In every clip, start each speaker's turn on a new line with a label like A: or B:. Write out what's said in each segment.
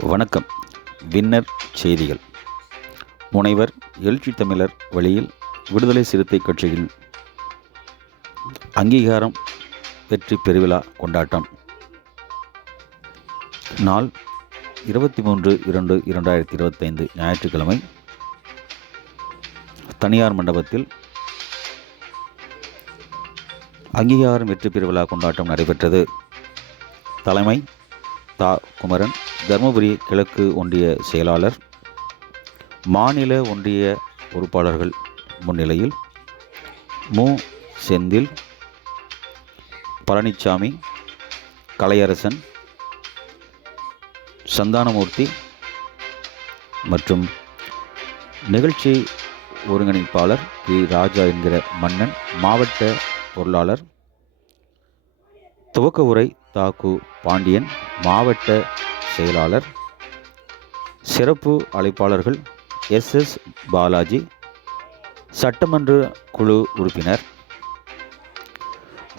A: வணக்கம். வின்னர் செய்திகள். முனைவர் எழுச்சி தமிழர் வழியில் விடுதலை சிறுத்தை கட்சியில் அங்கீகாரம் வெற்றி பெருவிழா கொண்டாட்டம். நாள் இருபத்தி மூன்று இரண்டு இரண்டாயிரத்தி இருபத்தைந்து ஞாயிற்றுக்கிழமை தனியார் மண்டபத்தில் அங்கீகாரம் வெற்றி பெருவிழா கொண்டாட்டம் நடைபெற்றது. தலைமை தா. குமரன் தருமபுரி கிழக்கு ஒன்றிய செயலாளர் மாநில ஒன்றிய பொறுப்பாளர்கள் முன்னிலையில் மு. செந்தில் பழனிச்சாமி கலையரசன் சந்தானமூர்த்தி மற்றும் நிகழ்ச்சி ஒருங்கிணைப்பாளர் பி. ராஜா என்கிற மன்னன் மாவட்ட பொருளாளர். துவக்க உரை தாக்கு பாண்டியன் மாவட்ட செயலாளர். சிறப்பு அழைப்பாளர்கள் எஸ். எஸ். பாலாஜி சட்டமன்ற குழு உறுப்பினர்.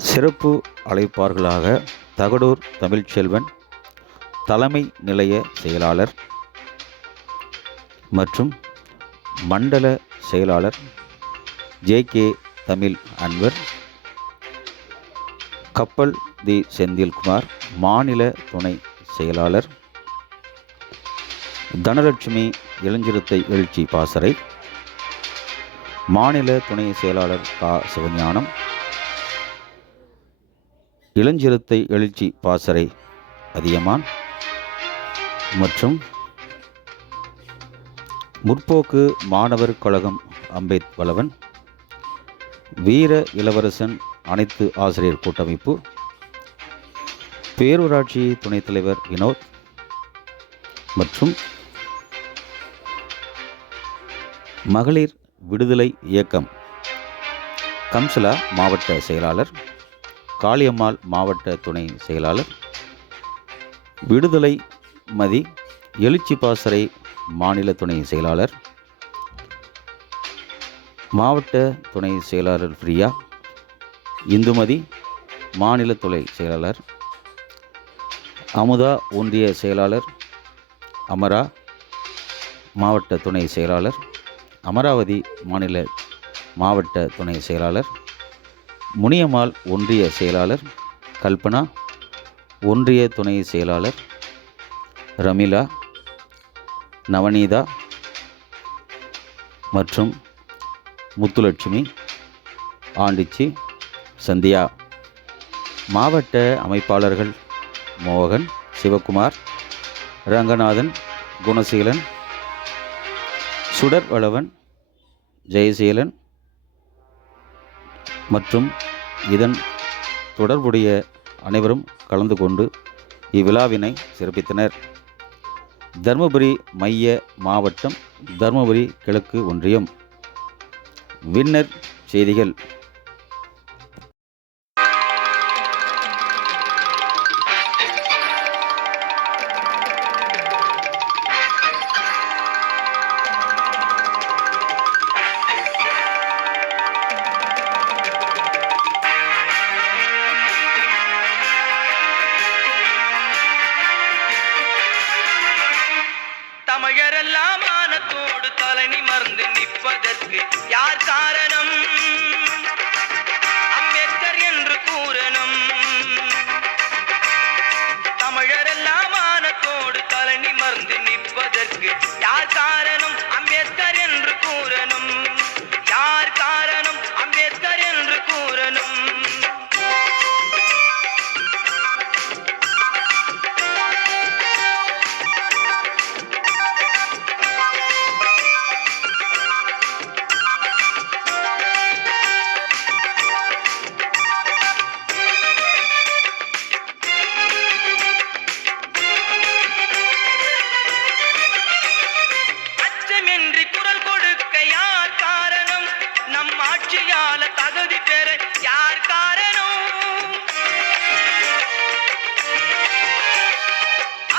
A: சிறப்பு அழைப்பாளர்களாக தகடூர் தமிழ்ச்செல்வன் தலைமை நிலைய செயலாளர் மற்றும் மண்டல செயலாளர் ஜே கே தமிழ் அன்வர். கப்பல் தி செந்தில்குமார் மாநில துணை செயலாளர் தனலட்சுமி இளஞ்சிறுத்தை எழுச்சி பாசறை மாநில துணை செயலாளர் கா. சிவஞானம் இளஞ்சிறுத்தை எழுச்சி பாசறை அதியமான் மற்றும் முற்போக்கு மாணவர் கழகம் அம்பேத் வளவன் வீர இளவரசன் அனைத்து ஆசிரியர் கூட்டமைப்பு பேரூராட்சி துணைத் தலைவர் வினோத் மற்றும் மகளிர் விடுதலை இயக்கம் கம்சலா மாவட்ட செயலாளர் காளியம்மாள் மாவட்ட துணை செயலாளர் விடுதலை மதி எழுச்சி பாசறை மாநில துணை செயலாளர் மாவட்ட துணை செயலாளர் பிரியா இந்துமதி மாநில துணை செயலாளர் அமுதா ஒன்றிய செயலாளர் அமரா மாவட்ட துணை செயலாளர் அமராவதி மாநில மாவட்ட துணை செயலாளர் முனியம்மாள் ஒன்றிய செயலாளர் கல்பனா ஒன்றிய துணை செயலாளர் ரமிளா நவநீதா மற்றும் முத்துலட்சுமி ஆண்டிச்சி சந்தியா. மாவட்ட அமைப்பாளர்கள் மோகன் சிவகுமார் ரங்கநாதன் குணசீலன் சுடர்வளவன் ஜெயசீலன் மற்றும் இதன் தொடர்புடைய அனைவரும் கலந்து கொண்டு இவ்விழாவினை சிறப்பித்தனர். தருமபுரி மைய மாவட்டம் தருமபுரி கிழக்கு ஒன்றியம். வின்னர் செய்திகள்.
B: ஆட்சியால தகுதி பெற யார் காரணம்?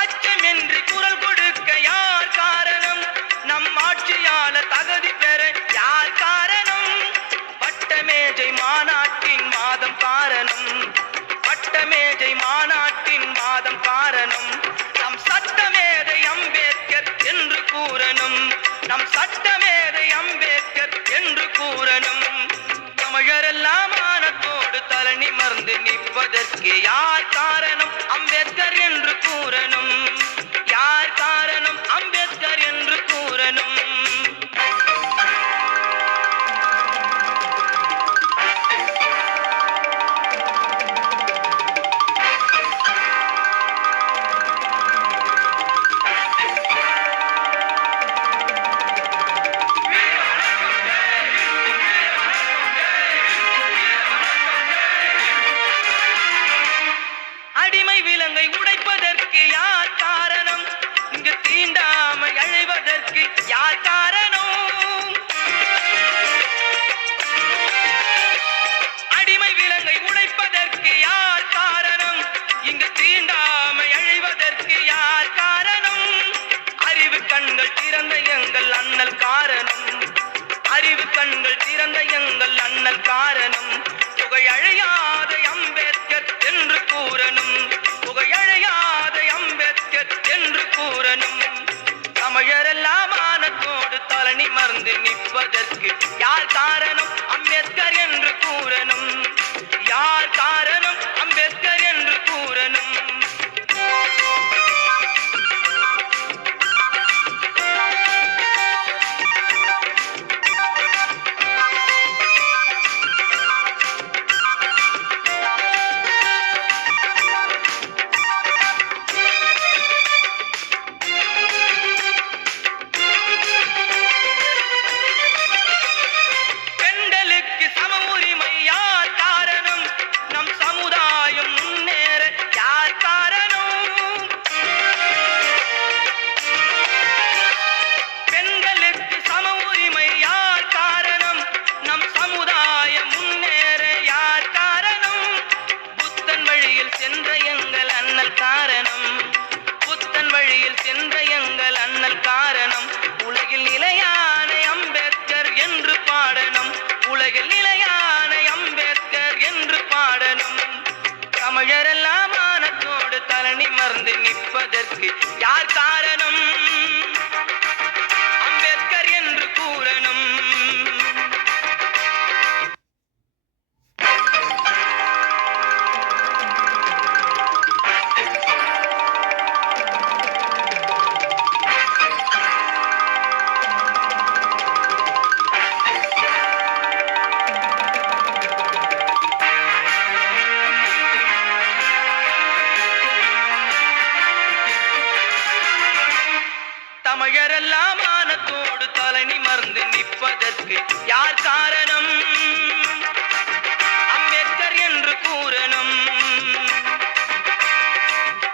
B: அச்சமின்றி குரல் கொடுக்க யார் காரணம்? நம் ஆட்சியால தகுதி பெற யார் காரணம்? பட்டமேஜை மாநாட்டின் மாதம் காரணம். பட்டமேஜை மாநாட்டின் மாதம் காரணம். வந்து நிற்பதற்கு யார் காரணம்? அம்பேத்கர் என்று கூறணும். நிமிர்ந்து நிற்பதற்கு யார் காரணம் தமிழரெல்லாம் மானத்தோடு தலை நிமர்ந்து நிற்பதற்கு யார் காரணம்? அம்பேத்கர் என்று கூறணும்.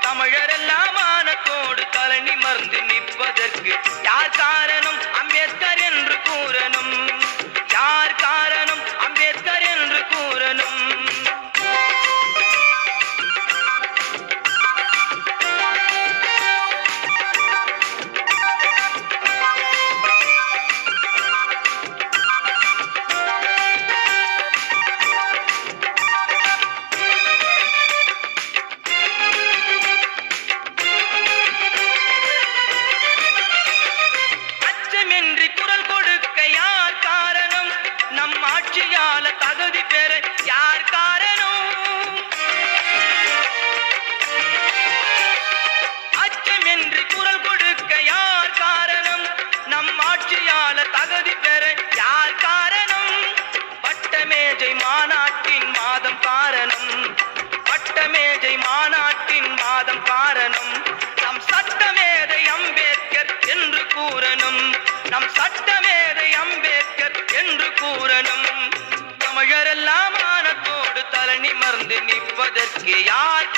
B: தமிழரெல்லாம் மானத்தோடு தலை நிமர்ந்து நிற்பதற்கு யார் காரணம்? என்பதற்கு யார்